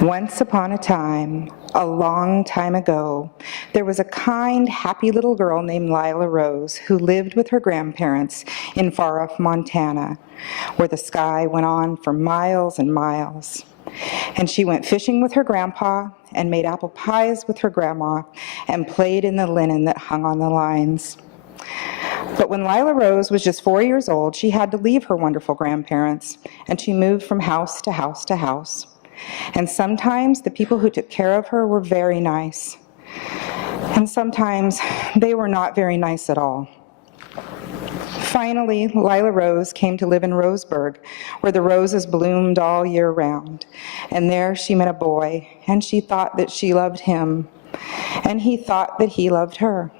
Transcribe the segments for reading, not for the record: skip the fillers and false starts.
Once upon a time, a long time ago, there was a kind, happy little girl named Lila Rose who lived with her grandparents in far-off Montana, where the sky went on for miles and miles. And she went fishing with her grandpa and made apple pies with her grandma and played in the linen that hung on the lines. But when Lila Rose was just 4 years old, she had to leave her wonderful grandparents, and she moved from house to house to house. And sometimes the people who took care of her were very nice. And sometimes they were not very nice at all. Finally, Lila Rose came to live in Roseburg, where the roses bloomed all year round. And there she met a boy, and she thought that she loved him, and he thought that he loved her.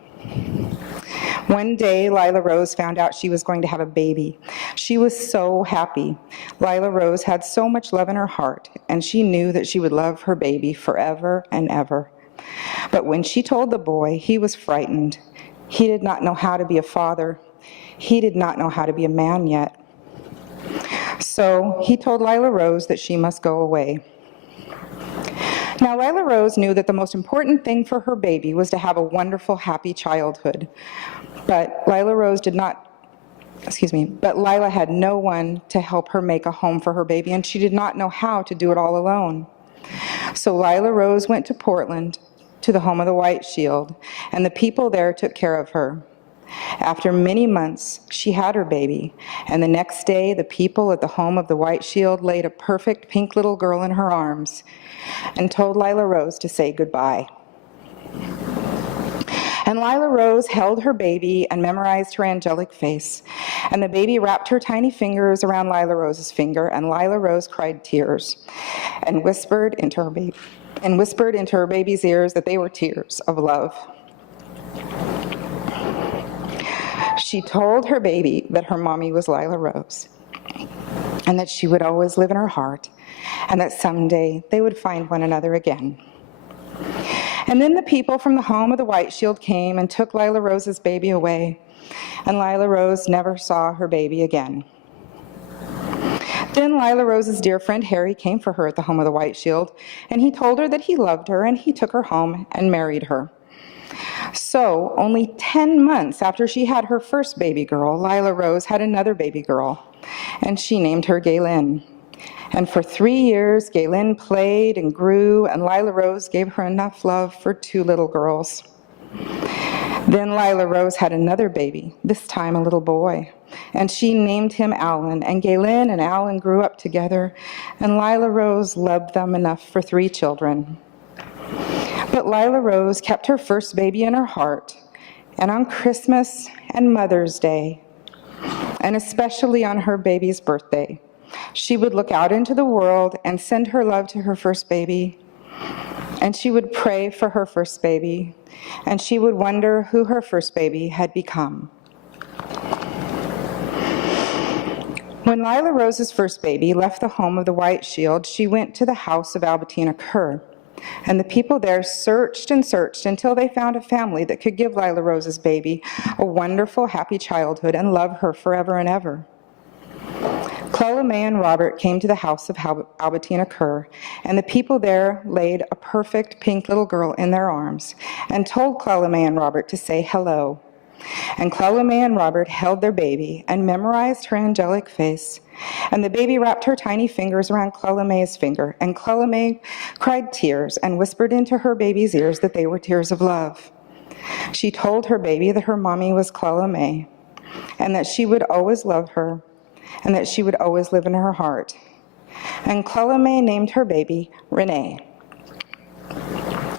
One day, Lila Rose found out she was going to have a baby. She was so happy. Lila Rose had so much love in her heart, and she knew that she would love her baby forever and ever. But when she told the boy, he was frightened. He did not know how to be a father. He did not know how to be a man yet. So he told Lila Rose that she must go away. Now, Lila Rose knew that the most important thing for her baby was to have a wonderful, happy childhood. But Lila had no one to help her make a home for her baby, and she did not know how to do it all alone. So Lila Rose went to Portland, to the home of the White Shield, and the people there took care of her. After many months, she had her baby, and the next day, the people at the home of the White Shield laid a perfect pink little girl in her arms and told Lila Rose to say goodbye. And Lila Rose held her baby and memorized her angelic face, and the baby wrapped her tiny fingers around Lila Rose's finger, and Lila Rose cried tears and whispered into her baby's ears that they were tears of love. She told her baby that her mommy was Lila Rose, and that she would always live in her heart, and that someday they would find one another again. And then the people from the home of the White Shield came and took Lila Rose's baby away, and Lila Rose never saw her baby again. Then Lila Rose's dear friend Harry came for her at the home of the White Shield, and he told her that he loved her, and he took her home and married her. So, only 10 months after she had her first baby girl, Lila Rose had another baby girl, and she named her Gaylin. And for 3 years, Gaylin played and grew, and Lila Rose gave her enough love for 2 little girls. Then Lila Rose had another baby, this time a little boy, and she named him Alan, and Gaylin and Alan grew up together, and Lila Rose loved them enough for 3 children. But Lila Rose kept her first baby in her heart, and on Christmas and Mother's Day, and especially on her baby's birthday, she would look out into the world and send her love to her first baby, and she would pray for her first baby, and she would wonder who her first baby had become. When Lila Rose's first baby left the home of the White Shield, she went to the house of Alberta Kerr. And the people there searched and searched until they found a family that could give Lila Rose's baby a wonderful, happy childhood and love her forever and ever. Clella May and Robert came to the house of Alberta Kerr, and the people there laid a perfect pink little girl in their arms and told Clella May and Robert to say hello. And Clella May and Robert held their baby and memorized her angelic face, and the baby wrapped her tiny fingers around Clella May's finger, and Clella May cried tears and whispered into her baby's ears that they were tears of love. She told her baby that her mommy was Clella May, and that she would always love her, and that she would always live in her heart. And Clella May named her baby Renee.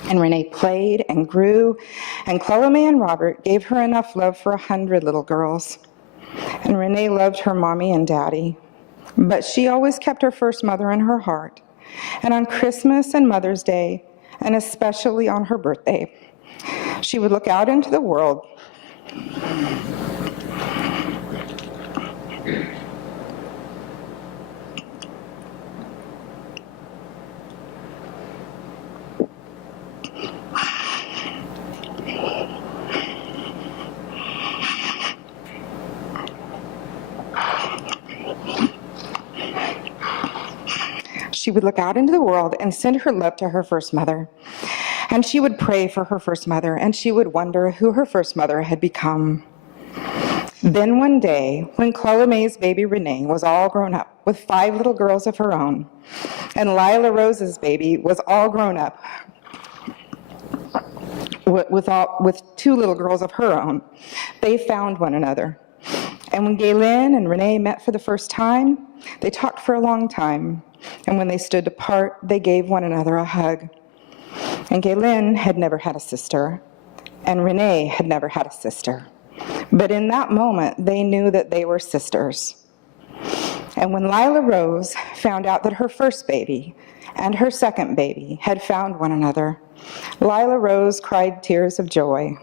And Renee played and grew, and Clella May and Robert gave her enough love for 100 little girls. And Renee loved her mommy and daddy, but she always kept her first mother in her heart. And on Christmas and Mother's Day, and especially on her birthday, she would look out into the world she would look out into the world and send her love to her first mother. And she would pray for her first mother, and she would wonder who her first mother had become. Then one day, when Chloe May's baby Renee was all grown up with 5 little girls of her own, and Lila Rose's baby was all grown up with 2 little girls of her own, they found one another. And when Gaylin and Renee met for the first time, they talked for a long time. And when they stood apart, they gave one another a hug. And Gaylin had never had a sister, and Renee had never had a sister. But in that moment, they knew that they were sisters. And when Lila Rose found out that her first baby and her second baby had found one another, Lila Rose cried tears of joy.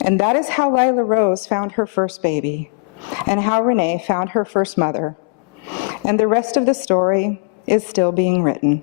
And that is how Lila Rose found her first baby, and how Renee found her first mother. And the rest of the story is still being written.